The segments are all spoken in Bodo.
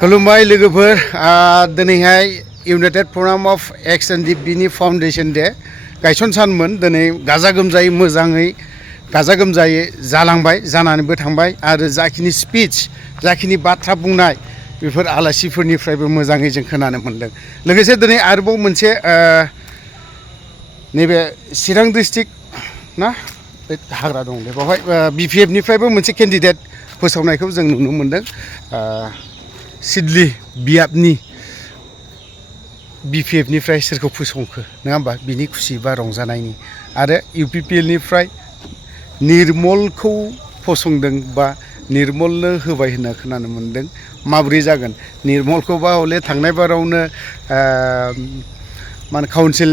खुलुमबाय लोगोफोर दिनैहाय इउनाइटेड फराम अफ एक्स एन्ड बिनि फाउन्डेसन डे गायसन सानमोन दिनै गाजा गोमजायै मोजाङै गाजा गोमजायै जालांबाय जानानैबो थांबाय आरो जाखिनि स्पिच जाखिनि बाथ्रा बुंनाय बेफोर आलासिफोरनिफ्रायबो मोजाङै जों खोनानो मोनदों लोगोसे दिनै आरोबाव मोनसे नैबे चिरां डिस्ट्रिक्ट ना हाग्रा दं बेवहाय BPF निफ्रायबो मोनसे केन्डिडेट फोसावनायखौ जों नुनो मोनदों सिडली बियाबनि BPF निफ्राय सोरखौ फोसावखो नङा होमबा बिनि खुसि बा रंजानायनि आरो UPPL निफ्राय निर्मलखौ फसंदों बा निर्मलनो होबाय होनना खोनानो मोनदों माबोरै जागोन निर्मलखौबा हले थांनाय बारावनो माने काउन्सिल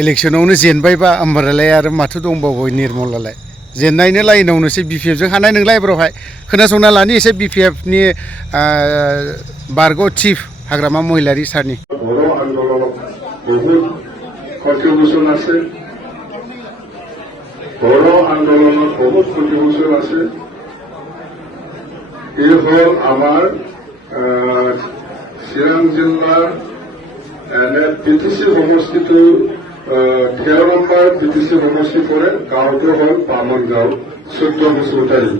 इलेक्शनावनो जेनबायबा होमबालाय आरो माथो दंबावो निर्मलालाय जेननायनो लाइनावनोसै BPF जों हानाय नंला एबारावहाय खोनासंना लानि एसे BPF नि बारग' चिफ हाग्रामा महिलारि सारनि बर' आन्दोलনত बहुत কন্ট্রিবিউশন আছে बर' আন্দোলনত বহুত কন্ট্রিবিউশন আছে এই হল আমার চিৰাং জিলাৰ BTC সমষ্টিটো 13 নম্বৰ BTC সমষ্টি পৰে গাঁওটো হল বামন গাঁও 14 বছৰতাৰী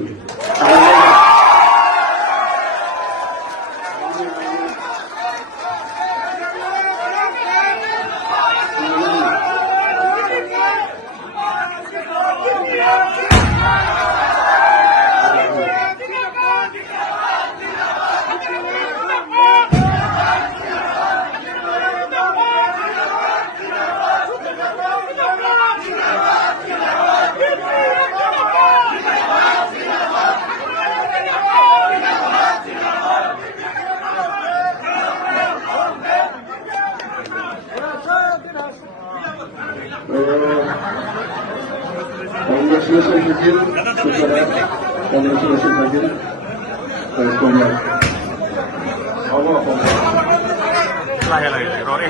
Congratulations again, congratulations again. Lahir, rong